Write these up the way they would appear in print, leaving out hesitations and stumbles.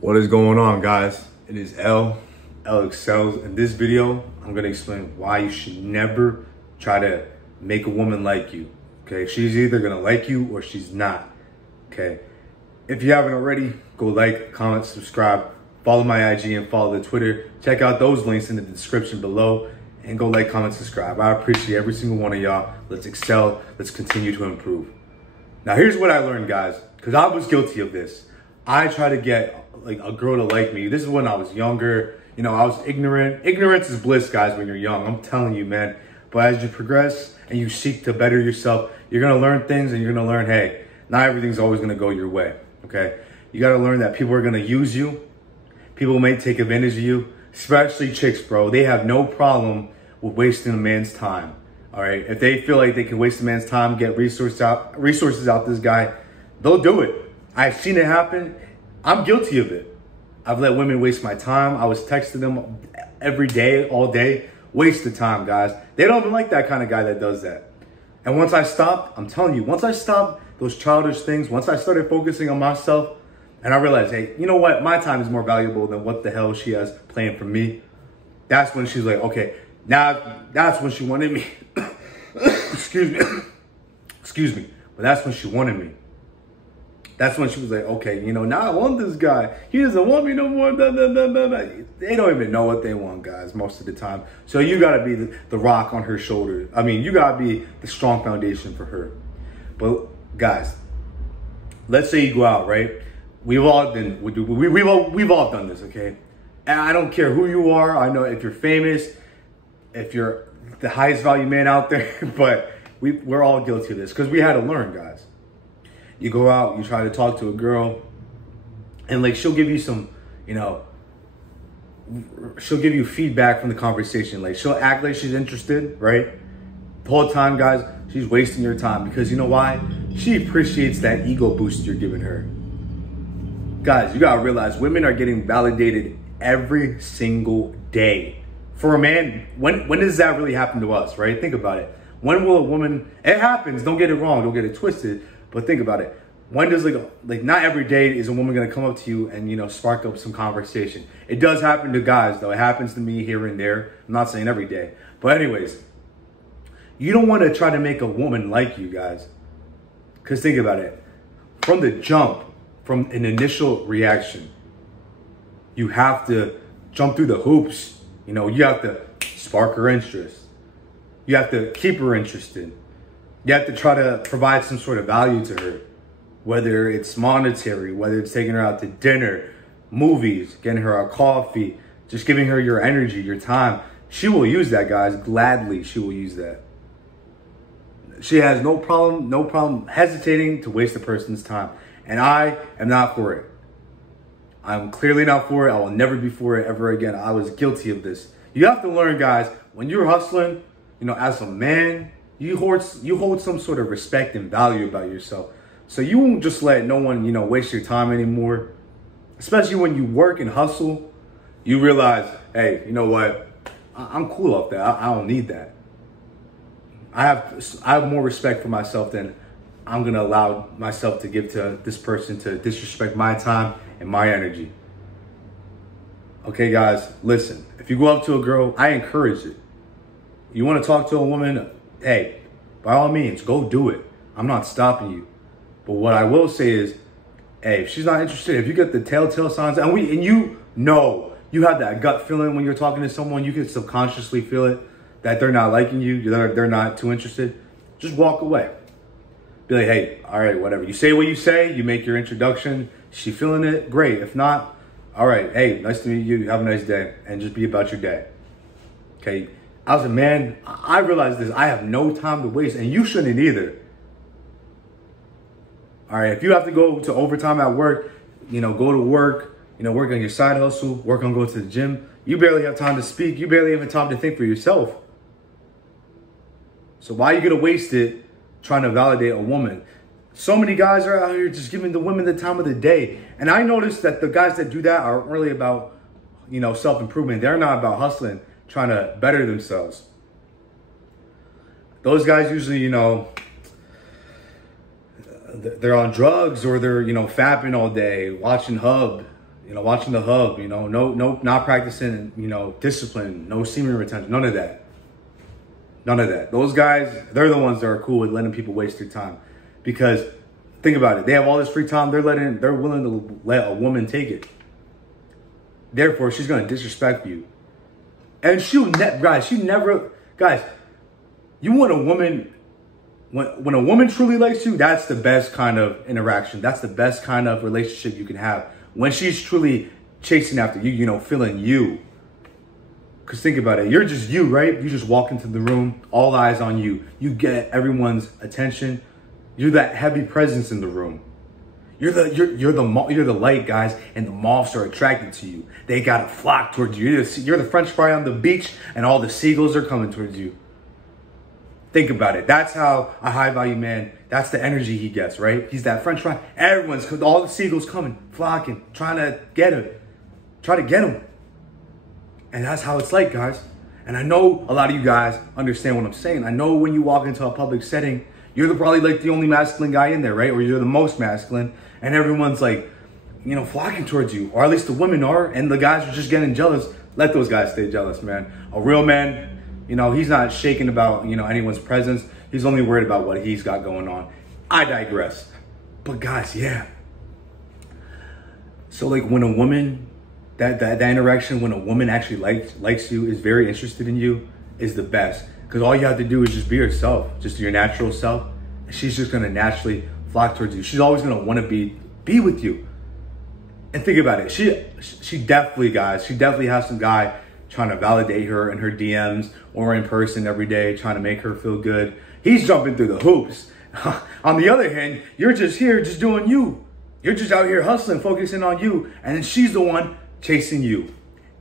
What is going on, guys? It is elexcels. In this video, I'm gonna explain why you should never try to make a woman like you. Okay, she's either gonna like you or she's not. Okay, if you haven't already, go like, comment, subscribe, follow my IG and follow the Twitter. Check out those links in the description below and go like, comment, subscribe. I appreciate every single one of y'all. Let's excel. Let's continue to improve. Now, here's what I learned, guys, because I was guilty of this. I try to get like a girl to like me. This is when I was younger. You know, I was ignorant. Ignorance is bliss, guys, when you're young. I'm telling you, man. But as you progress and you seek to better yourself, you're going to learn things and you're going to learn, hey, not everything's always going to go your way, okay? You got to learn that people are going to use you. People may take advantage of you, especially chicks, bro. They have no problem with wasting a man's time, all right? If they feel like they can waste a man's time, get resources out this guy, they'll do it. I've seen it happen. I'm guilty of it. I've let women waste my time. I was texting them every day, all day. Waste of time, guys. They don't even like that kind of guy that does that. And once I stopped, I'm telling you, once I stopped those childish things, once I started focusing on myself, and I realized, hey, you know what? My time is more valuable than what the hell she has planned for me. That's when she's like, okay, now that's when she wanted me. Excuse me. But that's when she wanted me. That's when she was like, okay, you know, now I want this guy. He doesn't want me no more. Blah, blah, blah, blah, blah. They don't even know what they want, guys, most of the time. So you got to be the rock on her shoulder. I mean, you got to be the strong foundation for her. But, guys, let's say you go out, right? We've all done this, okay? And I don't care who you are. I know if you're famous, if you're the highest value man out there, but we're all guilty of this because we had to learn, guys. You go out, you try to talk to a girl, and like she'll give you some, you know, she'll give you feedback from the conversation. Like she'll act like she's interested, right? The whole time, guys, she's wasting your time because you know why? She appreciates that ego boost you're giving her. Guys, you gotta realize women are getting validated every single day. For a man, when does that really happen to us, right? Think about it. When will a woman, it happens, don't get it wrong, don't get it twisted. But think about it. When does like not every day is a woman gonna come up to you and, you know, spark up some conversation. It does happen to guys though. It happens to me here and there. I'm not saying every day. But anyways, you don't want to try to make a woman like you, guys. Because think about it. From the jump, from an initial reaction, you have to jump through the hoops. You know, you have to spark her interest. You have to keep her interested. You have to try to provide some sort of value to her, whether it's monetary, whether it's taking her out to dinner, movies, getting her a coffee, just giving her your energy, your time. She will use that, guys. Gladly, she will use that. She has no problem hesitating to waste a person's time. And I am not for it. I'm clearly not for it. I will never be for it ever again. I was guilty of this. You have to learn, guys, when you're hustling, you know, as a man, you hold some sort of respect and value about yourself. So you won't just let no one, you know, waste your time anymore. Especially when you work and hustle, you realize, hey, you know what? I'm cool off that. I don't need that. I have more respect for myself than I'm going to allow myself to give to this person to disrespect my time and my energy. Okay, guys, listen. If you go up to a girl, I encourage it. You want to talk to a woman, hey, by all means, go do it. I'm not stopping you. But what I will say is, hey, if she's not interested, if you get the telltale signs, and you know, you have that gut feeling when you're talking to someone, you can subconsciously feel it, that they're not liking you, they're not too interested, just walk away. Be like, hey, all right, whatever. You say what you say, you make your introduction, she feeling it, great. If not, all right, hey, nice to meet you, have a nice day, and just be about your day. Okay? As a man, I realize this. I have no time to waste, and you shouldn't either. All right, if you have to go to overtime at work, you know, go to work, you know, work on your side hustle, work on going to the gym, you barely have time to speak. You barely have time to think for yourself. So why are you going to waste it trying to validate a woman? So many guys are out here just giving the women the time of the day. And I noticed that the guys that do that aren't really about, you know, self-improvement. They're not about hustling, trying to better themselves. Those guys usually, you know, they're on drugs or they're, you know, fapping all day, watching Hub, You know, watching the hub, you know, not practicing, you know, discipline, no semen retention, none of that. None of that. Those guys, they're the ones that are cool with letting people waste their time. Because think about it, they have all this free time, they're willing to let a woman take it. Therefore, she's gonna disrespect you. And guys, you want a woman, when a woman truly likes you, that's the best kind of interaction. That's the best kind of relationship you can have. When she's truly chasing after you, you know, feeling you. Because think about it, you're just you, right? You just walk into the room, all eyes on you. You get everyone's attention. You're that heavy presence in the room. You're the light, guys, and the moths are attracted to you. They gotta flock towards you. You're the French fry on the beach, and all the seagulls are coming towards you. Think about it. That's how a high value man, that's the energy he gets, right? He's that French fry. All the seagulls coming, flocking, trying to get him. Try to get him. And that's how it's like, guys. And I know a lot of you guys understand what I'm saying. I know when you walk into a public setting, you're probably like the only masculine guy in there, right? Or you're the most masculine. And everyone's like, you know, flocking towards you. Or at least the women are. And the guys are just getting jealous. Let those guys stay jealous, man. A real man, you know, he's not shaking about, you know, anyone's presence. He's only worried about what he's got going on. I digress. But guys, yeah. So like when a woman, that interaction, when a woman actually likes you, is very interested in you, is the best. Because all you have to do is just be yourself, just your natural self. And she's just gonna naturally flock towards you. She's always gonna wanna be with you. And think about it, she definitely, guys, she definitely has some guy trying to validate her in her DMs or in person every day, trying to make her feel good. He's jumping through the hoops. On the other hand, you're just here, just doing you. You're just out here hustling, focusing on you. And then she's the one chasing you.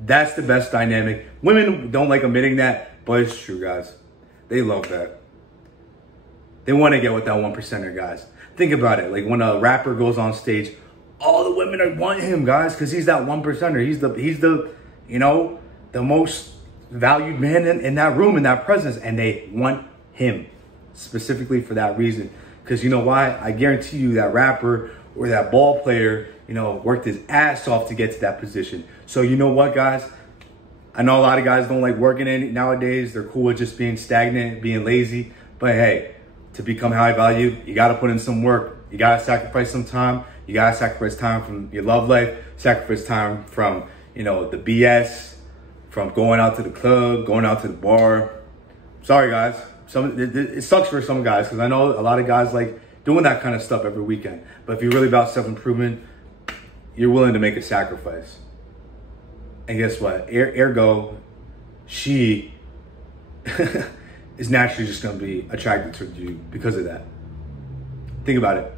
That's the best dynamic. Women don't like admitting that, but it's true, guys. They love that. They want to get with that 1%er, guys. Think about it. Like when a rapper goes on stage, all the women want him, guys, because he's that 1%er. He's the, you know, the most valued man in that room, in that presence, and they want him specifically for that reason. Because you know why? I guarantee you that rapper or that ball player, you know, worked his ass off to get to that position. So you know what, guys? I know a lot of guys don't like working in it nowadays. They're cool with just being stagnant, being lazy. But hey, to become high value, you got to put in some work. You got to sacrifice some time. You got to sacrifice time from your love life, sacrifice time from, you know, the BS, from going out to the club, going out to the bar. Sorry, guys. It sucks for some guys because I know a lot of guys like doing that kind of stuff every weekend. But if you're really about self-improvement, you're willing to make a sacrifice. And guess what? Ergo, she is naturally just going to be attracted to you because of that. Think about it.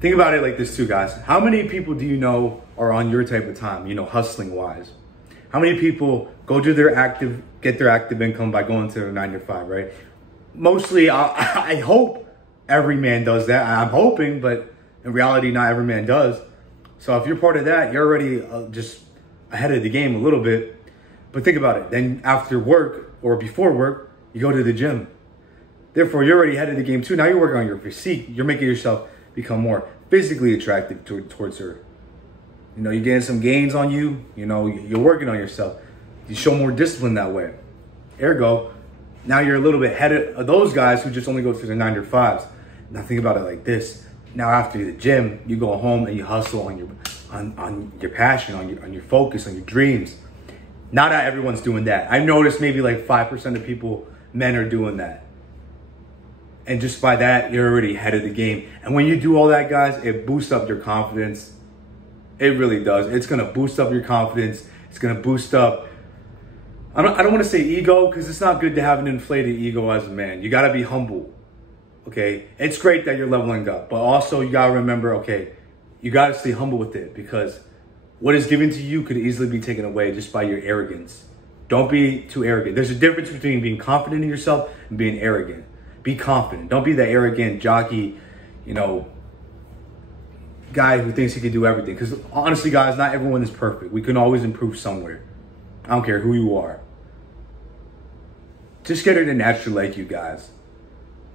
Think about it like this too, guys. How many people do you know are on your type of time, you know, hustling wise? How many people go do get their active income by going to their 9 to 5, right? Mostly, I hope every man does that. I'm hoping, but in reality, not every man does. So if you're part of that, you're already just ahead of the game a little bit. But think about it. Then after work or before work, you go to the gym. Therefore, you're already ahead of the game too. Now you're working on your physique. You're making yourself become more physically attractive towards her. You know, you're getting some gains on you. You know, you're working on yourself. You show more discipline that way. Ergo, now you're a little bit ahead of those guys who just only go to their 9 to 5s. Now think about it like this. Now after the gym, you go home and you hustle on your passion, on your focus, on your dreams. Not everyone's doing that. I noticed maybe like 5% of people, men, are doing that. And just by that, you're already ahead of the game. And when you do all that, guys, it boosts up your confidence. It really does. It's going to boost up your confidence. It's going to boost up, I don't want to say ego, because it's not good to have an inflated ego as a man. You got to be humble. Okay? It's great that you're leveling up. But also, you got to remember, okay, you got to stay humble with it, because what is given to you could easily be taken away just by your arrogance. Don't be too arrogant. There's a difference between being confident in yourself and being arrogant. Be confident. Don't be the arrogant jockey, you know, guy who thinks he can do everything. Because honestly, guys, not everyone is perfect. We can always improve somewhere. I don't care who you are. Just get her to naturally like you, guys.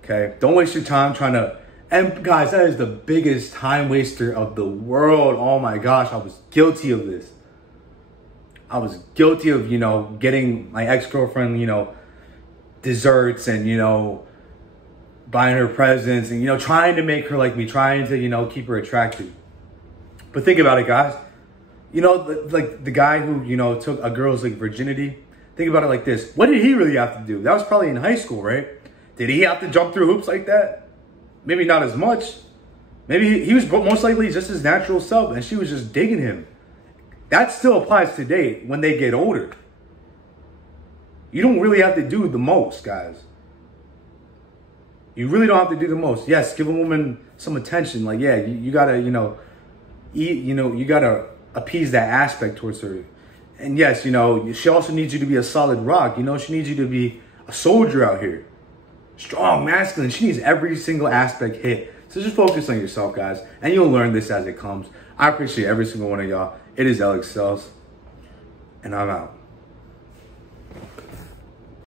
Okay? Don't waste your time trying to And guys, that is the biggest time waster of the world. Oh my gosh, I was guilty of this. I was guilty of, you know, getting my ex-girlfriend, you know, desserts and, you know, buying her presents and, you know, trying to make her like me, trying to, you know, keep her attractive. But think about it, guys. You know, like the guy who, you know, took a girl's like virginity. Think about it like this. What did he really have to do? That was probably in high school, right? Did he have to jump through hoops like that? Maybe not as much. Maybe he was most likely just his natural self and she was just digging him. That still applies today when they get older. You don't really have to do the most, guys. You really don't have to do the most. Yes, give a woman some attention. Like, yeah, you gotta, you know, you gotta appease that aspect towards her. And yes, you know, she also needs you to be a solid rock. You know, she needs you to be a soldier out here. Strong, masculine. She needs every single aspect hit. So just focus on yourself, guys. And you'll learn this as it comes. I appreciate every single one of y'all. It is elexcels. And I'm out.